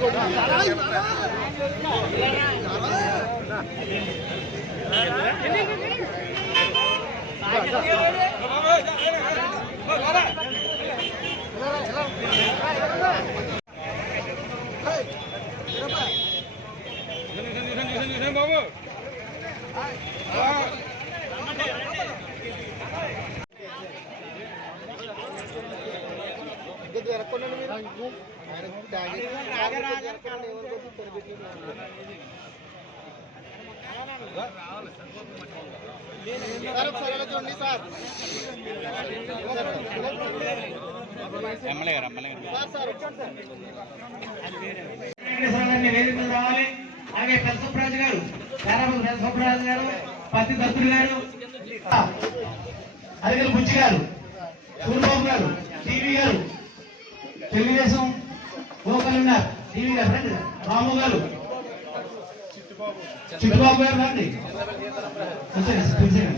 Hãy subscribe sir ఒకసారి చూడండి sir MLA గారు ఎమ్మెల్యే గారు సార్ రావాలి అలాగే పెద్దసుప్రాజు గారు పెద్దసుప్రాజు గారు పత్తి దత్తుడు గారు అరిగల బుచ్చి గారు సూర్యబాబు గారు టీవీ గారు తెలుగుదేశం లోకల్ ఉన్నారు. టీవీ గారు రాము గారు. చిట్టుబాబు గారు రండి. వచ్చారు సార్,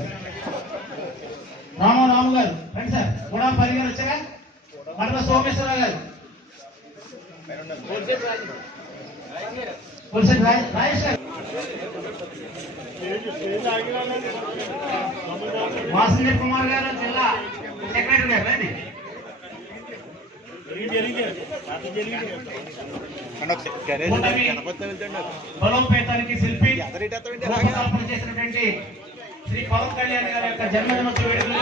రాము రాము గారు. రండి సార్. కూడా పది గారు వచ్చారా మడల సోమేశ్వరరావు గారు. పులిసెట్ రాయ్ గారు. వాసుదేవ్ కుమార్ గారు జిల్లా సెక్రటరీ గారు రండి. బలోపేతానికి శిల్పి. రూపకల్పన చేసినటువంటి శ్రీ పవన్ కళ్యాణ్ గారి యొక్క జన్మదినోత్సవ వేడుకలు.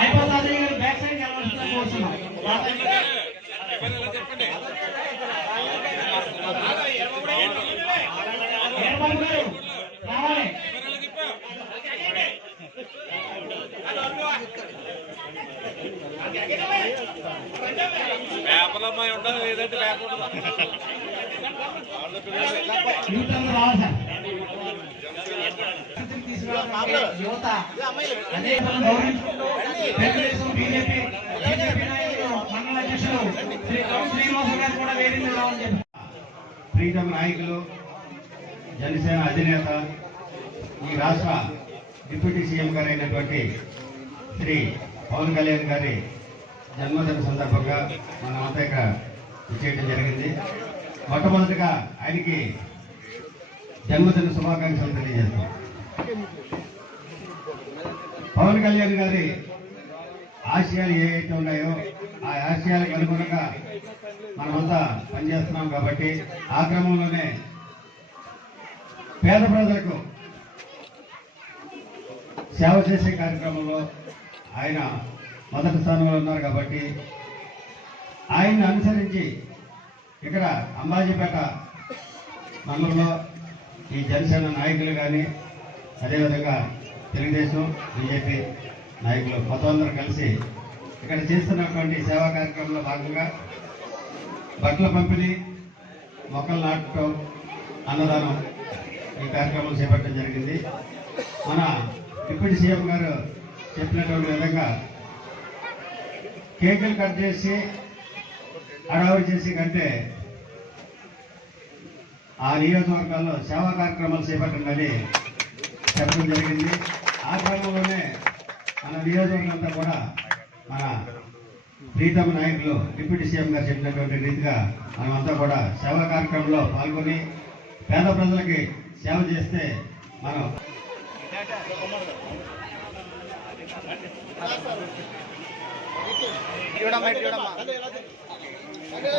అయిపోతుంది పేపర్లమ్మాయి పేపర్ ఉండదు సార్ తీసుకురావాలంటే యువత అదే గౌరవించుకుంటూ తెలుగుదేశం బీజేపీ అధ్యక్షులు శ్రీ శ్రీనివాస గారు కూడా వేదిక ప్రీతం నాయకులు జనసేన అధినేత ఈ రాష్ట్ర డిప్యూటీ సీఎం గారు అయినటువంటి శ్రీ పవన్ కళ్యాణ్ గారి జన్మదిన సందర్భంగా మన అంతా ఇక్కడ చేయడం జరిగింది. మొట్టమొదటిగా ఆయనకి జన్మదిన శుభాకాంక్షలు తెలియజేస్తాం. పవన్ కళ్యాణ్ గారి ఆశయాలు ఏవైతే ఉన్నాయో ఆ ఆశయాలకు అనుగుణంగా మనమంతా పనిచేస్తున్నాం కాబట్టి ఆ క్రమంలోనే పేద ప్రజలకు సేవ చేసే కార్యక్రమంలో ఆయన మొదటి స్థానంలో ఉన్నారు కాబట్టి ఆయన్ని అనుసరించి ఇక్కడ అంబాజీపేట మండలంలో ఈ జనసేన నాయకులు కానీ అదేవిధంగా తెలుగుదేశం బీజేపీ నాయకులు మొత్తం కలిసి ఇక్కడ చేస్తున్నటువంటి సేవా కార్యక్రమంలో భాగంగా బట్టల పంపిణీ మొక్కలు నాటడం అన్నదానం ఈ కార్యక్రమం చేపట్టడం జరిగింది. మన డిప్యూటీ సీఎం గారు చెప్పినటువంటి విధంగా కేకులు కట్ చేసి హడావుడి చేసి కంటే ఆ నియోజకవర్గాల్లో సేవా కార్యక్రమాలు చేపట్టండి చెప్పడం జరిగింది. ఆ క్రమంలోనే మన నియోజకవర్గం అంతా కూడా మన ప్రీతమ నాయకులు డిప్యూటీ సీఎం గారు చెప్పినటువంటి రీతిగా మనమంతా కూడా సేవా కార్యక్రమంలో పాల్గొని పేద ప్రజలకి సేవ చేస్తే మనం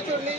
చూడండి